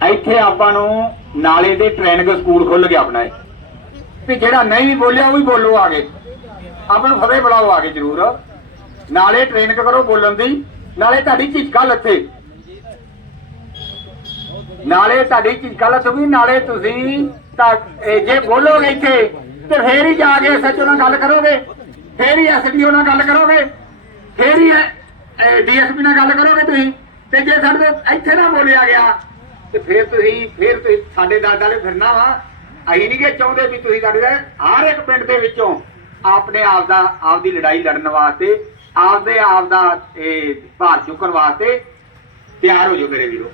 ਇੱਥੇ ਆਪਾਂ ਨੂੰ ਨਾਲੇ ਦੇ ਟ੍ਰੇਨਿੰਗ ਸਕੂਲ ਖੁੱਲ ਗਿਆ ਆਪਣਾ ਇਹ। ਤੇ ਜਿਹੜਾ ਨਹੀਂ ਵੀ ਬੋਲਿਆ, ਉਹ ਵੀ ਬੋਲੋ ਆ ਗਏ ਆਪਾਂ ਨੂੰ ਫਤਿਹ ਬੁਲਾਓ ਆ ਗਏ ਜ਼ਰੂਰ। ਨਾਲੇ ਟ੍ਰੇਨਿੰਗ ਕਰੋ ਬੋਲਣ ਦੀ। ਨਾਲੇ ਤੁਹਾਡੀ ਝਿਜਕਾ ਲੱਥੇ। ਨਾਲੇ ਤੁਹਾਡੀ ਝਿਜਕਾ ਲੱਥੂਗੀ ਨਾਲੇ ਤੁਸੀਂ ਤਾਂ ਜੇ ਬੋਲੋਗੇ ਇੱਥੇ, ਤੇ ਫੇਰ ਹੀ ਜਾ ਕੇ ਸੱਚੋ ਨਾਲ ਗੱਲ ਕਰੋਗੇ। ਫੇਰ ਹੀ ਐਸਡੀਓ ਨਾਲ ਗੱਲ ਕਰੋਗੇ। ਫੇਰ ਹੀ ਡੀਐਸਪੀ ਨਾਲ ਗੱਲ ਕਰੋਗੇ ਤੁਸੀਂ। ਤੇ ਜੇ ਸਾਡੇ ਤੋਂ ਇੱਥੇ ਨਾ ਬੋਲਿਆ ਗਿਆ ਤੇ ਫਿਰ ਤੁਸੀਂ ਫਿਰ ਤੁਸੀਂ ਸਾਡੇ ਦਾਦਾ ਨੇ ਫਿਰਨਾ ਵਾ। ਅਸੀਂ ਨਹੀਂ ਕਿ ਚਾਹੁੰਦੇ ਵੀ ਤੁਸੀਂ ਸਾਡੇ ਦਾ ਹਰ ਇੱਕ ਪਿੰਡ ਦੇ ਵਿੱਚੋਂ ਆਪਣੇ ਆਪ ਦਾ ਆਪ ਦੀ ਲੜਾਈ ਲੜਨ ਵਾਸਤੇ, ਆਪਦੇ ਆਪ ਦਾ, ਇਹ, ਭਾਰ ਚੁੱਕਣ ਵਾਸਤੇ ਤਿਆਰ ਹੋ ਜਾਓ ਮੇਰੇ ਵੀਰੋ।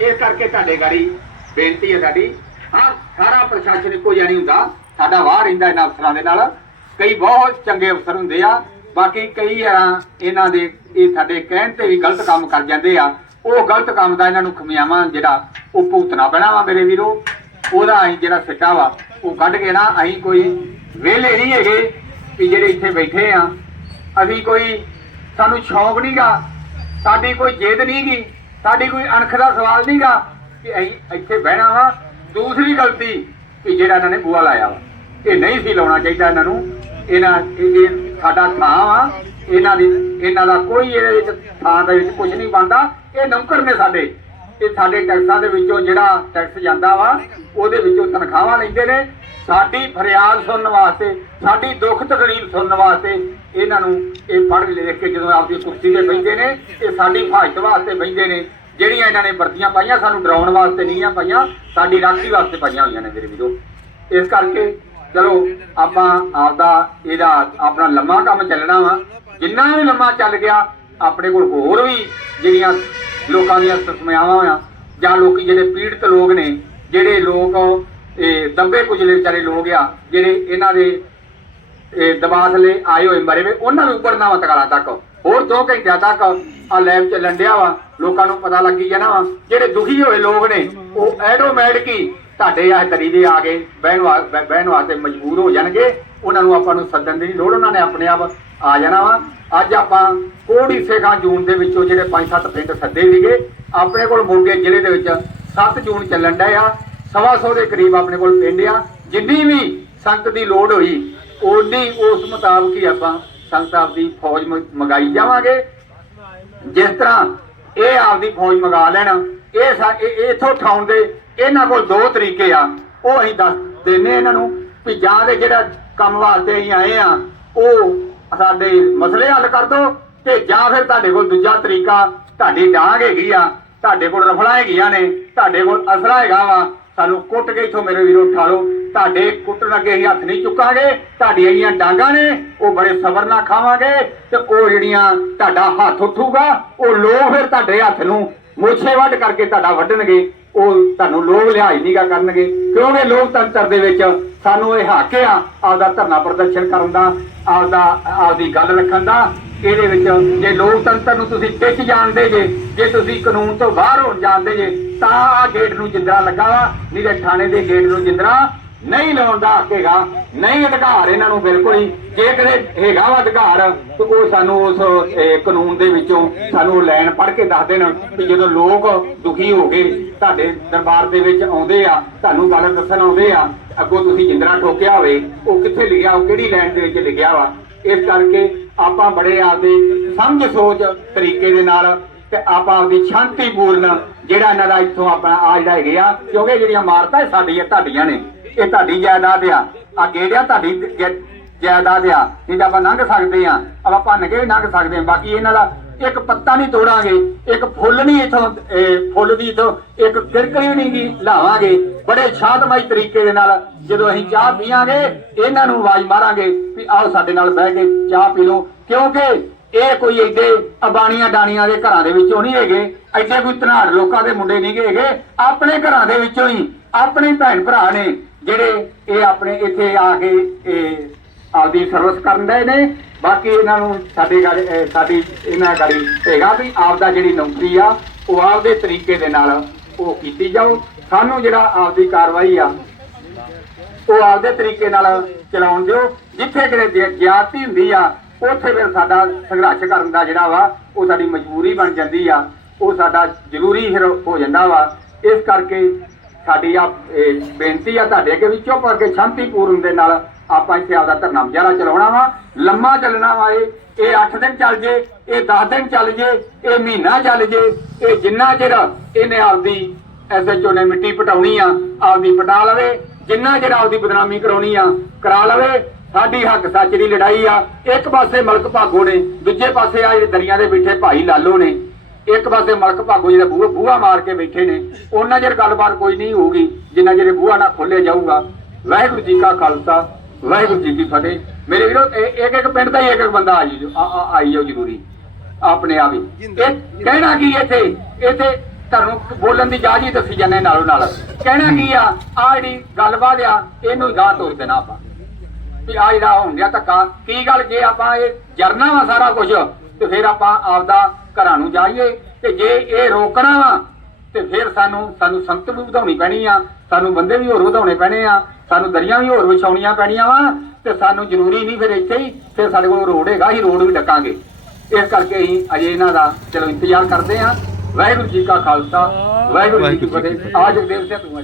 ਇਸ ਕਰਕੇ ਤੁਹਾਡੇ ਗਾੜੀ ਬੇਨਤੀ ਹੈ ਸਾਡੀ ਹਾਂ ਸਾਰਾ ਪ੍ਰਸ਼ਾਸਨ ਇੱਕੋ ਜਿਹਾ ਨਹੀਂ ਹੁੰਦਾ। ਸਾਡਾ ਵਾਹ ਰਹਿੰਦਾ ਇਹਨਾਂ ਅਫਸਰਾਂ ਦੇ ਨਾਲ। ਕਈ ਬਹੁਤ ਚੰਗੇ ਅਫਸਰ ਹੁੰਦੇ ਆ। ਬਾਕੀ ਕਈ ਆ ਇਹਨਾਂ ਦੇ, ਇਹ ਸਾਡੇ ਕਹਿਣ ਤੇ ਵੀ ਗਲਤ ਕੰਮ ਕਰ ਜਾਂਦੇ ਆ। ਉਹ ਗਲਤ ਕੰਮ ਦਾ ਇਹਨਾਂ ਨੂੰ ਖਮਿਆਵਾਂ ਜਿਹੜਾ ਉਹ ਭੁਗਤਣਾ ਪੈਣਾ ਵਾ ਮੇਰੇ ਵੀਰੋ। ਉਹਦਾ ਅਸੀਂ ਜਿਹੜਾ ਸਿੱਟਾ ਵਾ, ਉਹ ਕੱਢ ਕੇ ਨਾ ਅਸੀਂ ਕੋਈ ਵਿਹਲੇ ਨਹੀਂ ਹੈਗੇ ਵੀ ਜਿਹੜੇ ਇੱਥੇ ਬੈਠੇ ਆ। ਅਸੀਂ ਕੋਈ, ਸਾਨੂੰ ਸ਼ੌਂਕ ਨਹੀਂਗਾ ਸਾਡੀ ਕੋਈ ਜਿੱਦ ਨਹੀਂਗੀ ਸਾਡੀ ਕੋਈ ਅਣਖ ਦਾ ਸਵਾਲ ਨਹੀਂਗਾ ਕਿ ਅਸੀਂ ਇੱਥੇ ਬਹਿਣਾ ਵਾ। ਦੂਸਰੀ ਗਲਤੀ ਕਿ ਜਿਹੜਾ ਇਹਨਾਂ ਨੇ ਬੂਆ ਲਾਇਆ ਵਾ, ਇਹ ਨਹੀਂ ਸੀ ਲਾਉਣਾ ਚਾਹੀਦਾ ਇਹਨਾਂ ਨੂੰ। ਇਹਨਾਂ, ਇਹ ਸਾਡਾ ਥਾਂ ਵਾ। ਇਹਨਾਂ ਦੀ, ਇਹਨਾਂ ਦਾ ਕੋਈ ਇਹਦੇ ਵਿੱਚ ਥਾਂ ਦੇ ਵਿੱਚ ਕੁਝ ਨਹੀਂ ਬਣਦਾ। ਇਹ ਨੌਕਰ ਨੇ ਸਾਡੇ। ਇਹ ਸਾਡੇ ਟੈਕਸਾਂ ਦੇ ਵਿੱਚੋਂ ਜਿਹੜਾ ਟੈਕਸ ਜਾਂਦਾ ਵਾ, ਉਹਦੇ ਵਿੱਚੋਂ ਤਨਖਾਹਾਂ ਲੈਂਦੇ ਨੇ। ਸਾਡੀ ਫਰਿਆਦ ਸੁਣਨ ਵਾਸਤੇ, ਸਾਡੀ ਦੁੱਖ ਤਕਲੀਫ ਸੁਣਨ ਵਾਸਤੇ ਇਹਨਾਂ ਨੂੰ ਇਹ ਪੜ੍ਹ ਲਿਖ ਕੇ ਜਦੋਂ ਆਪਦੀ ਕੁਰਸੀ ਤੇ ਬੈਠਦੇ ਨੇ, ਇਹ ਸਾਡੀ ਹਾਜ਼ਤ ਵਾਸਤੇ ਬੈਠੇ ਨੇ। ਜਿਹੜੀਆਂ ਇਹਨਾਂ ਨੇ ਵਰਦੀਆਂ ਪਾਈਆਂ, ਸਾਨੂੰ ਡਰਾਉਣ ਵਾਸਤੇ ਨਹੀਂ ਆ ਪਾਈਆਂ, ਸਾਡੀ ਰਾਖੀ ਵਾਸਤੇ ਪਾਈਆਂ ਹੋਈਆਂ ਨੇ ਮੇਰੇ ਵੀਰੋ। ਇਸ ਕਰਕੇ ਚਲੋ, ਆਪਾਂ ਆਪਦਾ ਇਹਦਾ ਆਪਣਾ ਲੰਮਾ ਕੰਮ ਚੱਲਣਾ ਵਾ। ਜਿੰਨਾ ਵੀ ਲੰਮਾ ਚੱਲ ਗਿਆ, ਆਪਣੇ ਕੋਲ ਹੋਰ ਵੀ ਜਿਹੜੀਆਂ ਲੋਕਾਂ ਦੀਆਂ ਸਮਿਆਵਾਂ ਆ, ਜਾਂ ਲੋਕੀ ਜਿਹੜੇ ਪੀੜਤ ਲੋਕ ਨੇ, ਜਿਹੜੇ ਲੋਕ ਇਹ ਦੱਬੇ ਕੁਚਲੇ ਵਿਚਾਰੇ ਲੋਕ ਆ, ਜਿਹੜੇ ਇਹਨਾਂ ਦੇ ਇਹ ਦਬਾਅ ਥੱਲੇ ਆਏ ਹੋਏ ਮਰੇ ਵੇ ਉਹਨਾਂ ਨੂੰ ਉੱਪਰਨਾ ਵਾ ਤਕਾਲਾ ਤੱਕ, ਹੋਰ 2 ਘੰਟਿਆਂ ਤੱਕ ਆ ਲੈਬ ਚੱਲਣ ਡਿਆ ਵਾ, ਲੋਕਾਂ ਨੂੰ ਪਤਾ ਲੱਗੀ ਜਾਣਾ ਵਾ, ਜਿਹੜੇ ਦੁਖੀ ਹੋਏ ਲੋਕ ਨੇ, ਉਹ ਐਟੋਮੈਟਿਕ ਤੁਹਾਡੇ ਆ ਦਰੀ ਆ ਕੇ ਬਹਿਣ ਬਹਿਣ ਵਾਸਤੇ ਮਜਬੂਰ ਹੋ ਜਾਣਗੇ, ਉਹਨਾਂ ਨੂੰ ਆਪਾਂ ਨੂੰ ਸੱਦਣ ਦੀ ਲੋੜ, ਉਹਨਾਂ ਨੇ ਆਪਣੇ ਆਪ ਆ ਜਾਣਾ ਵਾ। ਅੱਜ ਆਪਾਂ ਕੋੜੀ ਸੇਖਾਂ ਜੂਨ ਦੇ ਵਿੱਚੋਂ ਜਿਹੜੇ 5-7 ਪਿੰਡ ਸੱਦੇ ਸੀਗੇ, ਆਪਣੇ ਕੋਲ ਮੋਗੇ ਜ਼ਿਲ੍ਹੇ ਦੇ ਵਿੱਚ 7 ਜੂਨ ਚੱਲਣ ਡਿਆ ਆ, ਸਵਾ ਸੌ ਦੇ ਕਰੀਬ ਆਪਣੇ ਕੋਲ ਪਿੰਡ ਆ। ਜਿੰਨੀ ਵੀ ਸੰਗਤ ਦੀ ਲੋੜ ਹੋਈ ਉਨੀ ਉਸ ਮੁਤਾਬਕ ਹੀ ਆਪਾਂ ਸੰਗਤ ਆਪਦੀ ਫੌਜ ਮ- ਮੰਗਾਈ ਜਾਵਾਂਗੇ। ਜਿਸ ਤਰ੍ਹਾਂ ਇਹ ਆਪਦੀ ਫੌਜ ਮੰਗਾ ਲੈਣ ਇਹ ਸਾ- ਇਹ ਇਥੋਂ ਠਾਉਣ ਦੇ ਇਹਨਾਂ ਕੋਲ ਦੋ ਤਰੀਕੇ ਆ। ਉਹ ਅਸੀਂ ਦੱਸ ਦਿੰਨੇ ਇਹਨਾਂ ਨੂੰ ਵੀ ਜਾਂ ਤੇ ਜਿਹੜਾ ਕੰਮ ਵਾਸਤੇ ਅਸੀਂ ਆਏ ਆ, ਉਹ ਸਾਡੇ ਮਸਲੇ ਹੱਲ ਕਰ ਦੋ ਤੇ ਜਾਂ ਫਿਰ ਤੁਹਾਡੇ ਕੋਲ ਦੂਜਾ ਤਰੀਕਾ, ਤੁਹਾਡੀ ਡਾਂਗ ਹੈਗੀ ਆ, ਤੁਹਾਡੇ ਕੋਲ ਰਫਲਾਂ ਹੈਗੀਆਂ ਨੇ, ਤੁਹਾਡੇ ਕੋਲ ਅਸਲਾ ਹੈਗਾ ਵਾ, ਸਾਨੂੰ ਕੁੱਟ ਕੇ ਇਥੋਂ ਮੇਰੇ ਵੀਰੋ ਉਠਾ ਲਓ। ਤੁਹਾਡੇ ਕੁੱਟਣ ਅੱਗੇ ਅਸੀਂ ਹੱਥ ਨਹੀਂ ਚੁੱਕਾਂਗੇ, ਤੁਹਾਡੀਆਂ ਜਿਹੜੀਆਂ ਡਾਂਗਾਂ ਨੇ, ਉਹ ਬੜੇ ਸਬਰ ਨਾਲ ਖਾਵਾਂਗੇ ਤੇ ਉਹ ਜਿਹੜੀਆਂ ਤੁਹਾਡਾ ਹੱਥ ਉੱਠੂਗਾ, ਉਹ ਲੋਕ ਫਿਰ ਤੁਹਾਡੇ ਹੱਥ ਨੂੰ ਮੋਛੇ ਵੱਢ ਕਰਕੇ ਤੁਹਾਡਾ ਵੱਢਣਗੇ, ਉਹ ਤੁਹਾਨੂੰ ਲੋਕ ਲਿਹਾਜ਼ ਨਹੀਂਗਾ ਕਰਨਗੇ। ਕਿਉਂਕਿ ਲੋਕਤੰਤਰ ਦੇ ਵਿੱਚ ਸਾਨੂੰ ਇਹ ਹੱਕ ਆ, ਆਪਦਾ ਧਰਨਾ ਪ੍ਰਦਰਸ਼ਨ ਕਰਨ ਦਾ, ਆਪਦਾ, ਆਪਦੀ ਗੱਲ ਰੱਖਣ ਦਾ। ਇਹਦੇ ਵਿੱਚ ਜੇ ਲੋਕਤੰਤਰ ਨੂੰ ਤੁਸੀਂ ਟਿੱਚ ਜਾਣਦੇ ਜੇ ਜੇ ਤੁਸੀਂ ਕਾਨੂੰਨ ਤੋਂ ਬਾਹਰ ਹੋਣ ਜਾਣਦੇ ਜੇ, ਤਾਂ ਆ ਗੇਟ ਨੂੰ ਜਿੰਦਰਾ ਲੱਗਾ ਵਾ, ਨਹੀਂ ਤੇ ਥਾਣੇ ਦੇ ਗੇਟ ਨੂੰ ਜਿੰਦਰਾ ਨਹੀਂ ਲਾਉਣ ਦਾ ਹੱਕ ਹੈਗਾ ਨਹੀਂ ਅਧਿਕਾਰ ਇਹਨਾਂ ਨੂੰ ਬਿਲਕੁਲ ਹੀ। ਜੇ ਕਦੇ ਹੈਗਾ ਵਾ ਅਧਿਕਾਰ, ਤੇ ਉਹ ਸਾਨੂੰ ਉਸ ਕਾਨੂੰਨ ਦੇ ਵਿੱਚੋਂ ਸਾਨੂੰ ਲੈਣ ਪੜ੍ਹ ਕੇ ਦੱਸ ਦੇਣ ਕਿ ਜਦੋਂ ਲੋਕ ਦੁਖੀ ਹੋ ਗਏ ਤੁਹਾਡੇ ਦਰਬਾਰ ਦੇ ਵਿੱਚ ਆਉਂਦੇ ਆ, ਤੁਹਾਨੂੰ ਗੱਲ ਦੱਸਣ ਆਉਂਦੇ ਆ, ਅੱਗੋਂ ਤੁਸੀਂ ਜਿੰਦਰਾ ਠੋਕਿਆ ਹੋਵੇ, ਉਹ ਕਿੱਥੇ ਲਿਖਿਆ, ਉਹ ਕਿਹੜੀ ਲਾਈਨ ਦੇ ਵਿੱਚ ਲਿਖਿਆ ਵਾ? ਇਸ ਕਰਕੇ ਆਪਾਂ ਬੜੇ ਆਪਦੇ ਸਮਝ ਸੋਚ ਤਰੀਕੇ ਦੇ ਨਾਲ ਤੇ ਆਪਾਂ ਆਪਦੀ ਸ਼ਾਂਤੀਪੂਰਨ ਜਿਹੜਾ ਇਹਨਾਂ ਦਾ ਇੱਥੋਂ ਆਪਣਾ ਆ ਜਿਹੜਾ ਹੈਗੇ ਆ, ਕਿਉਂਕਿ ਜਿਹੜੀਆਂ ਮਾਰਤਾ ਸਾਡੀਆਂ, ਤੁਹਾਡੀਆਂ ਨੇ। ਇਹ ਤੁਹਾਡੀ ਜਾਇਦਾਦ ਆ। ਆ ਗੇੜਿਆ ਤੁਹਾਡੀ ਜਾਇਦਾਦ ਆ। ਨਹੀਂ ਆਪਾਂ ਲੰਘ ਸਕਦੇ ਆ। ਆਪਾਂ ਭੰਨ ਕੇ ਲੰਘ ਸਕਦੇ ਆ। ਬਾਕੀ ਇਹਨਾਂ ਦਾ ਇੱਕ ਪੱਤਾ ਨਹੀਂ ਤੋੜਾਂਗੇ। ਇੱਕ ਫੁੱਲ ਨਹੀਂ ਇਥੋਂ ਫੁੱਲ ਦੀ ਇਥੋਂ ਇੱਕ ਕਿਰਕਰੀ ਨਹੀਂ ਗੀ ਲਾਵਾਂਗੇ। ਬੜੇ ਸ਼ਾਂਤਮਈ ਤਰੀਕੇ ਦੇ ਨਾਲ ਜਦੋਂ ਅਸੀਂ ਚਾਹ ਪੀਾਂਗੇ ਇਹਨਾਂ ਨੂੰ ਆਵਾਜ਼ ਮਾਰਾਂਗੇ ਵੀ ਆਓ ਸਾਡੇ ਨਾਲ ਬਹਿ ਕੇ ਚਾਹ ਪੀ ਲਓ। ਕਿਉਂਕਿ ਇਹ ਕੋਈ ਐਡੇ ਅਬਾਣੀਆਂ ਡਾਣੀਆਂ ਦੇ ਘਰਾਂ ਦੇ ਵਿੱਚੋਂ ਨਹੀਂ ਹੈਗੇ। ਐਡੇ ਕੋਈ ਧਨਾੜ ਲੋਕਾਂ ਦੇ ਮੁੰਡੇ ਨਹੀਂ ਗੇ ਹੈਗੇ। ਆਪਣੇ ਘਰਾਂ ਦੇ ਵਿੱਚੋਂ ਹੀ ਆਪਣੇ ਭੈਣ ਭਰਾ ਨੇ ਜਿਹੜੇ ਇਹ ਆਪਣੇ ਇੱਥੇ ਆ ਕੇ ਇਹ ਆਪਦੀ ਸਰਵਿਸ ਕਰਨ ਦੇ ਨੇ। ਬਾਕੀ ਇਹਨਾਂ ਨੂੰ ਸਾਡੀ ਗਾੜੀ ਸਾਡੀ ਇਹਨਾਂ ਗਾੜੀ ਹੈਗਾ ਵੀ ਆਪਦਾ ਜਿਹੜੀ ਨੌਕਰੀ ਆ, ਉਹ ਆਪਦੇ ਤਰੀਕੇ ਦੇ ਨਾਲ ਉਹ ਕੀਤੀ ਜਾਓ ਸਾਨੂੰ ਜਿਹੜਾ ਆਪਦੀ ਕਾਰਵਾਈ ਆ, ਉਹ ਆਪਦੇ ਤਰੀਕੇ ਨਾਲ ਚਲਾਉਣ ਦਿਓ। ਜਿੱਥੇ ਕਿਤੇ ਜ਼ਿਆਦਤੀ ਹੁੰਦੀ ਆ, ਉੱਥੇ ਫਿਰ ਸਾਡਾ ਸੰਘਰਸ਼ ਕਰਨ ਦਾ ਜਿਹੜਾ ਵਾ, ਉਹ ਸਾਡੀ ਮਜਬੂਰੀ ਬਣ ਜਾਂਦੀ ਆ। ਉਹ ਸਾਡਾ ਜ਼ਰੂਰੀ ਫਿਰ ਹੋ ਜਾਂਦਾ ਵਾ। ਇਸ ਕਰਕੇ ਸਾਡੀ ਆ ਬੇਨਤੀ ਆ ਤੁਹਾਡੇ ਅੱਗੇ ਵੀ ਚੁੱਪ ਕਰਕੇ ਸ਼ਾਂਤੀਪੂਰਨ ਦੇ ਨਾਲ ਆਪਾਂ ਇੱਥੇ ਆਪਦਾ ਧਰਨਾ ਮੁਜ਼ਾਹਰਾ ਚਲਾਉਣਾ ਵਾ। ਲੰਮਾ ਚੱਲਣਾ ਵਾ ਇਹ। ਇਹ 8 ਦਿਨ ਚੱਲ ਜੇ, ਇਹ 10 ਦਿਨ ਚੱਲ ਜੇ, ਇਹ ਮਹੀਨਾ ਚੱਲ ਜੇ, ਇਹ ਜਿੰਨਾ ਚਿਰ ਇਹਨੇ ਆਪਦੀ ਐਸਐਚਓ ਨੇ ਮਿੱਟੀ ਪਟਾਉਣੀ ਆ, ਆਪਦੀ ਪਟਾ ਲਵੇ। ਜਿੰਨਾ ਚਿਰ ਆਪਦੀ ਬਦਨਾਮੀ ਕਰਾਉਣੀ ਆ, ਕਰਾ ਲਵੇ। ਸਾਡੀ ਹੱਕ ਸੱਚ ਦੀ ਲੜਾਈ ਆ। ਇੱਕ ਪਾਸੇ ਮਲਕ ਭਾਗੋ ਨੇ, ਦੂਜੇ ਪਾਸੇ ਆ ਜਿਹੜੇ ਦਰਿਆ ਦੇ ਬੈਠੇ ਭਾਈ ਲਾਲੋ ਨੇ। ਇੱਕ ਪਾਸੇ ਮਲਕ ਭਾਗੋ ਜਿਹੜਾ ਬੂਹਾ ਬੂਹਾ ਮਾਰ ਕੇ ਬੈਠੇ ਨੇ ਉਹਨਾਂ ਚਿਰ ਗੱਲਬਾਤ ਕੋਈ ਨਹੀਂ ਹੋਊਗੀ ਜਿੰਨਾ ਚਿਰ ਬੂਹਾ ਨਾ ਖੋਲੇ ਜਾਊਗਾ। ਵਾਹਿਗੁਰੂ ਜੀ ਕਾ ਖਾਲਸਾ ਵਾਹਿਗੁਰੂ ਜੀ ਕੀ ਫਤਿਹ। ਮੇਰੇ ਵੀਰੋ ਇੱਕ ਇੱਕ ਪਿੰਡ ਦਾ ਹੀ ਇੱਕ ਇੱਕ ਬੰਦਾ ਆ ਜੀ ਆ- ਆ- ਆਈ ਜਾਓ ਜ਼ਰੂਰੀ ਆਪਣੇ ਆਪ ਹੀ। ਇਹ ਕਹਿਣਾ ਕੀ ਇੱਥੇ? ਇੱਥੇ ਤੁਹਾਨੂੰ ਬੋਲਣ ਦੀ ਜਾਜ ਹੀ ਦੱਸੀ ਜਾਂਦੇ ਨਾਲੋਂ ਨਾਲ। ਕਹਿਣਾ ਕੀ ਆ? ਆ ਜਿਹੜੀ ਗੱਲਬਾਤ ਆ ਇਹਨੂੰ ਹੀ ਗਾਹ ਤੋਰ ਦੇਣਾ ਆਪਾਂ। ਵੀ ਆ ਜਿਹੜਾ ਹੋਣ ਡਿਆ ਧੱਕਾ ਕੀ ਗੱਲ ਜੇ ਆਪਾਂ ਇਹ ਜਰਨਾ ਵਾ ਸਾਰਾ ਕੁਝ ਤੇ ਫਿਰ ਆਪਾਂ ਆਪਦਾ ਘਰਾਂ ਨੂੰ ਜਾਈਏ ਤੇ ਜੇ ਇਹ ਰੋਕਣਾ ਵਾ ਤੇ ਫਿਰ ਸਾਨੂੰ ਸਾਨੂੰ ਸੰਗਤ ਵੀ ਵਧਾਉਣੀ ਪੈਣੀ ਆ ਸਾਨੂੰ ਬੰਦੇ ਵੀ ਹੋਰ ਵਧਾਉਣੇ ਪੈਣੇ ਆ ਸਾਨੂੰ ਦਰੀਆਂ ਵੀ ਹੋਰ ਵਿਛਾਉਣੀਆਂ ਪੈਣੀਆਂ ਵਾ ਤੇ ਸਾਨੂੰ ਜ਼ਰੂਰੀ ਨਹੀਂ ਫਿਰ ਇੱਥੇ ਹੀ ਫਿਰ ਸਾਡੇ ਕੋਲ ਰੋਡ ਹੈਗਾ ਹੀ ਰੋਡ ਵੀ ਡੱਕਾਂਗੇ। ਇਸ ਕਰਕੇ ਅਸੀਂ ਅਜੇ ਇਹਨਾਂ ਦਾ ਚਲੋ ਇੰਤਜ਼ਾਰ ਕਰਦੇ ਹਾਂ। ਵਾਹਿਗੁਰੂ ਜੀ ਕਾ ਖਾਲਸਾ ਵਾਹਿਗੁਰੂ ਜੀ ਕੀ ਫਤਿਹ। ਆ ਜਗਦੇਵ ਸਿੰਘ ਤੂੰ ਆ